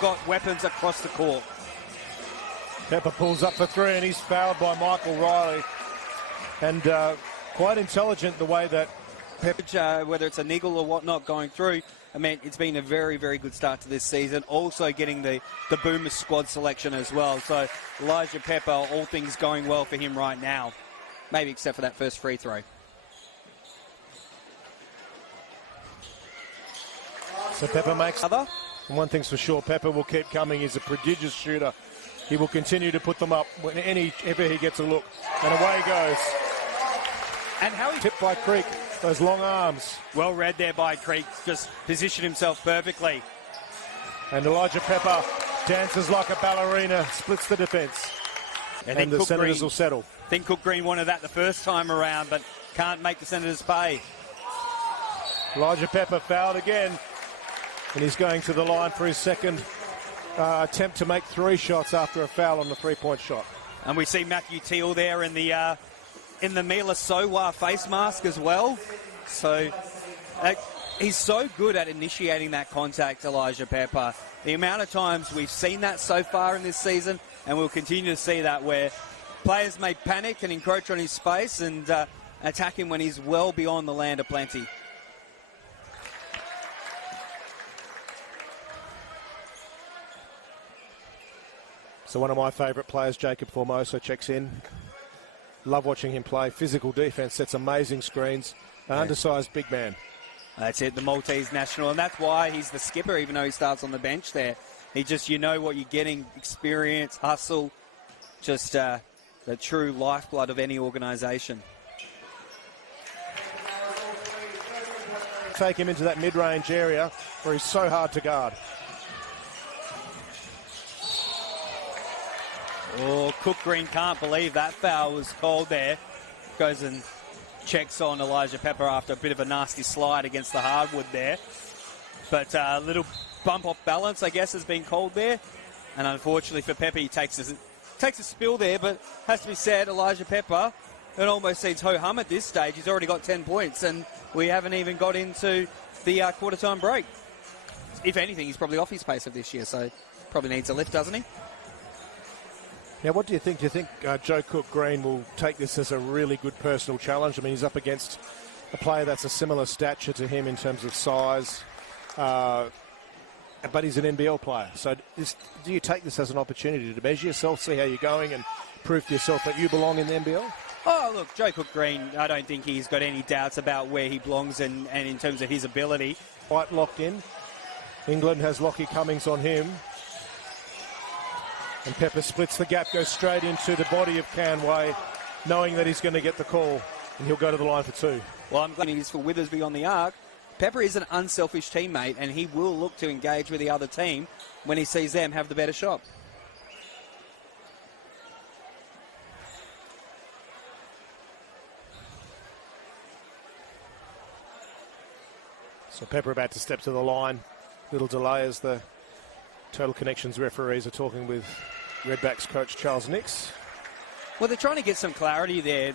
Got weapons across the court. Pepper pulls up for three and he's fouled by Michael Riley. And quite intelligent the way that Pepper, whether it's a niggle or whatnot going through, I mean, it's been a very, very good start to this season. Also getting the Boomer squad selection as well. So Elijah Pepper, all things going well for him right now. Maybe except for that first free throw. So Pepper makes other. And one thing's for sure, Pepper will keep coming. He's a prodigious shooter. He will continue to put them up whenever he gets a look. And away he goes. And how he tipped by Creek, those long arms. Well read there by Creek, just positioned himself perfectly. And Elijah Pepper dances like a ballerina, splits the defence. And the Senators will settle. I think Cook Green wanted that the first time around, but can't make the Senators pay. Elijah Pepper fouled again. And he's going to the line for his second attempt to make 3 shots after a foul on the three-point shot. And we see Matthew Teal there in the Mila Sowa face mask as well. So he's so good at initiating that contact, Elijah Pepper. The amount of times we've seen that so far in this season, and we'll continue to see that, where players may panic and encroach on his space and attack him when he's well beyond the land of plenty. So one of my favourite players, Jacob Formosa, checks in. Love watching him play. Physical defence, sets amazing screens. An undersized big man. That's it, the Maltese national. And that's why he's the skipper, even though he starts on the bench there. He just, you know what you're getting, experience, hustle, just the true lifeblood of any organisation. Take him into that mid-range area where he's so hard to guard. Oh, Cook Green can't believe that foul was called there. Goes and checks on Elijah Pepper after a bit of a nasty slide against the hardwood there. But a little bump off balance, I guess, has been called there. And unfortunately for Pepper, he takes a spill there, but has to be said, Elijah Pepper, it almost seems ho-hum at this stage. He's already got 10 points, and we haven't even got into the quarter-time break. If anything, he's probably off his pace of this year, so probably needs a lift, doesn't he? Now, what do you think? Do you think Joe Cook Green will take this as a really good personal challenge? I mean, he's up against a player that's a similar stature to him in terms of size, but he's an NBL player. So do you take this as an opportunity to measure yourself, see how you're going, and prove to yourself that you belong in the NBL? Oh, look, Joe Cook Green, I don't think he's got any doubts about where he belongs and in terms of his ability. Quite locked in. England has Lockie Cummings on him. And Pepper splits the gap, goes straight into the body of Canway, knowing that he's going to get the call, and he'll go to the line for 2. Well, I'm glad he's for Withersby on the arc. Pepper is an unselfish teammate, and he will look to engage with the other team when he sees them have the better shot. So Pepper about to step to the line. Little delay as the Total Connections referees are talking with Redbacks coach Charles Nix. Well, they're trying to get some clarity there.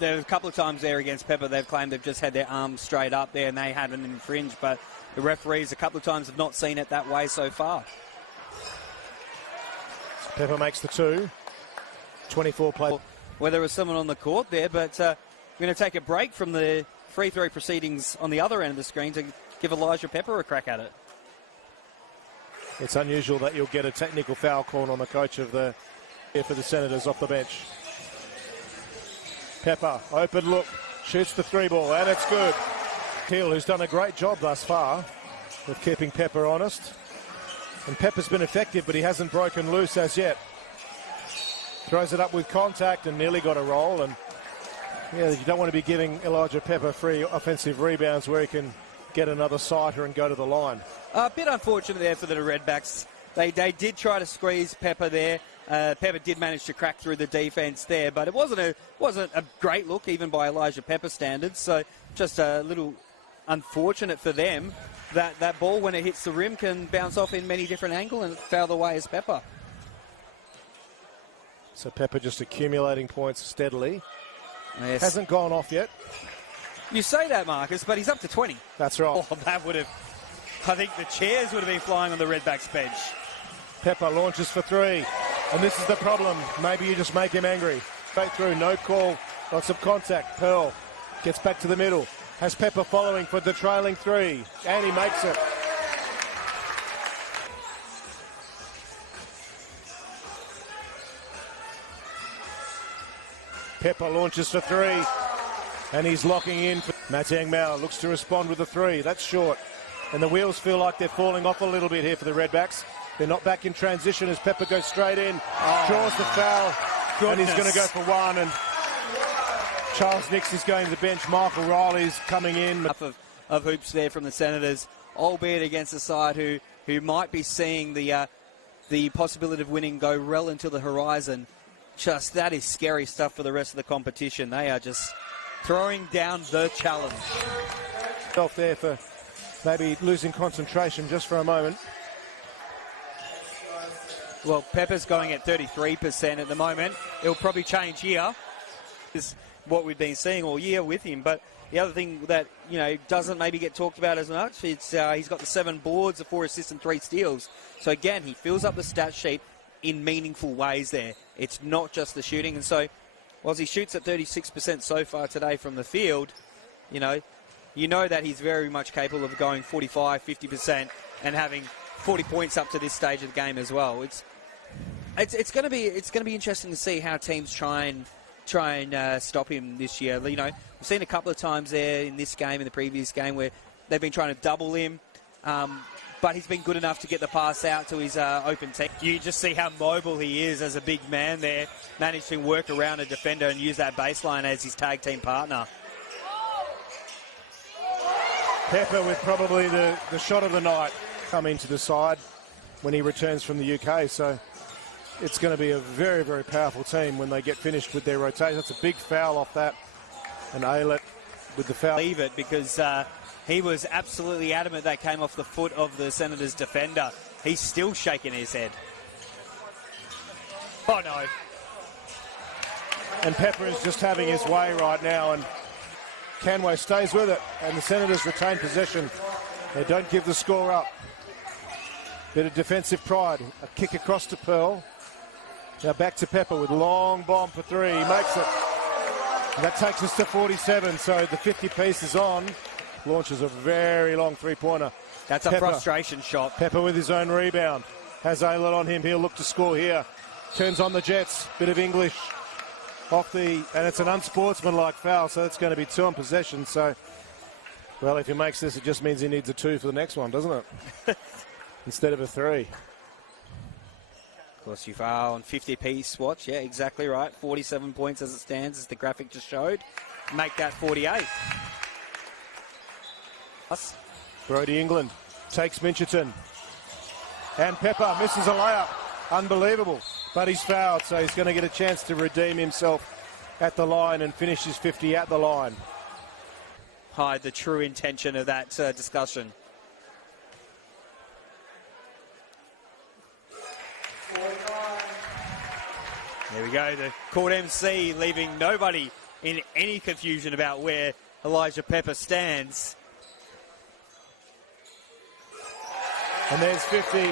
There a couple of times there against Pepper, they've claimed they've just had their arms straight up there and they haven't infringed, but the referees a couple of times have not seen it that way so far. So Pepper makes the 2. 24 play. Well, there was someone on the court there, but we're going to take a break from the free throw proceedings on the other end of the screen to give Elijah Pepper a crack at it. It's unusual that you'll get a technical foul call on the coach of the here for the Senators off the bench. Pepper, open look, shoots the 3 ball, and it's good. Teal, who's done a great job thus far of keeping Pepper honest. And Pepper's been effective, but he hasn't broken loose as yet. Throws it up with contact and nearly got a roll. And yeah, you don't want to be giving Elijah Pepper free offensive rebounds where he can get another sighter and go to the line. A bit unfortunate there for the Redbacks. They did try to squeeze Pepper there. Pepper did manage to crack through the defence there, but it wasn't a great look even by Elijah Pepper standards. So just a little unfortunate for them that ball, when it hits the rim, can bounce off in many different angles and foul the way as Pepper. So Pepper just accumulating points steadily. Yes. Hasn't gone off yet. You say that, Marcus, but he's up to 20. That's right. Oh, that would have... I think the chairs would have been flying on the Redbacks bench. Pepper launches for three. And this is the problem. Maybe you just make him angry. Straight through, no call, lots of contact. Pearl gets back to the middle. Has Pepper following for the trailing three. And he makes it. Pepper launches for three. And he's locking in. Matang Mao looks to respond with a three. That's short. And the wheels feel like they're falling off a little bit here for the Redbacks. They're not back in transition as Pepper goes straight in. Draws the foul. Goodness. And he's going to go for one. And Charles Nix is going to the bench. Michael Riley's coming in. Of hoops there from the Senators, albeit against a side who might be seeing the possibility of winning go well into the horizon. Just that is scary stuff for the rest of the competition. They are just throwing down the challenge. Off there for maybe losing concentration just for a moment. Well, Pepper's going at 33% at the moment. It'll probably change here. This is what we've been seeing all year with him. But the other thing that, you know, doesn't maybe get talked about as much, it's he's got the 7 boards, the 4 assists and 3 steals. So again, he fills up the stat sheet in meaningful ways there. It's not just the shooting. And so, whilst he shoots at 36% so far today from the field, you know that he's very much capable of going 45, 50% and having 40 points up to this stage of the game as well. It's going to be interesting to see how teams try and stop him this year. You know, we've seen a couple of times there in this game, in the previous game, where they've been trying to double him, but he's been good enough to get the pass out to his open team. You just see how mobile he is as a big man there, managed to work around a defender and use that baseline as his tag team partner. Pepper with probably the shot of the night coming to the side when he returns from the UK. So it's going to be a very, very powerful team when they get finished with their rotation. That's a big foul off that. And Aylett with the foul. Leave it because he was absolutely adamant that came off the foot of the Senators defender. He's still shaking his head. Oh, no. And Pepper is just having his way right now. And Canway stays with it. And the Senators retain possession. They don't give the score up. Bit of defensive pride. A kick across to Pearl. Now back to Pepper with long bomb for three. He makes it. And that takes us to 47. So the 50 piece is on. Launches a very long three-pointer. That's a frustration shot. Pepper with his own rebound. Has Aylett on him. He'll look to score here. Turns on the Jets. Bit of English off the... And it's an unsportsmanlike foul, so it's going to be 2 on possession. So, well, if he makes this, it just means he needs a 2 for the next one, doesn't it? Instead of a 3. Of course, you foul on 50-piece watch. Yeah, exactly right. 47 points as it stands, as the graphic just showed. Make that 48. Brody England takes Mincherton. And Pepper misses a layup. Unbelievable. But he's fouled, so he's going to get a chance to redeem himself at the line and finish his 50 at the line. Hide the true intention of that discussion. There we go, the court MC leaving nobody in any confusion about where Elijah Pepper stands. And there's 50.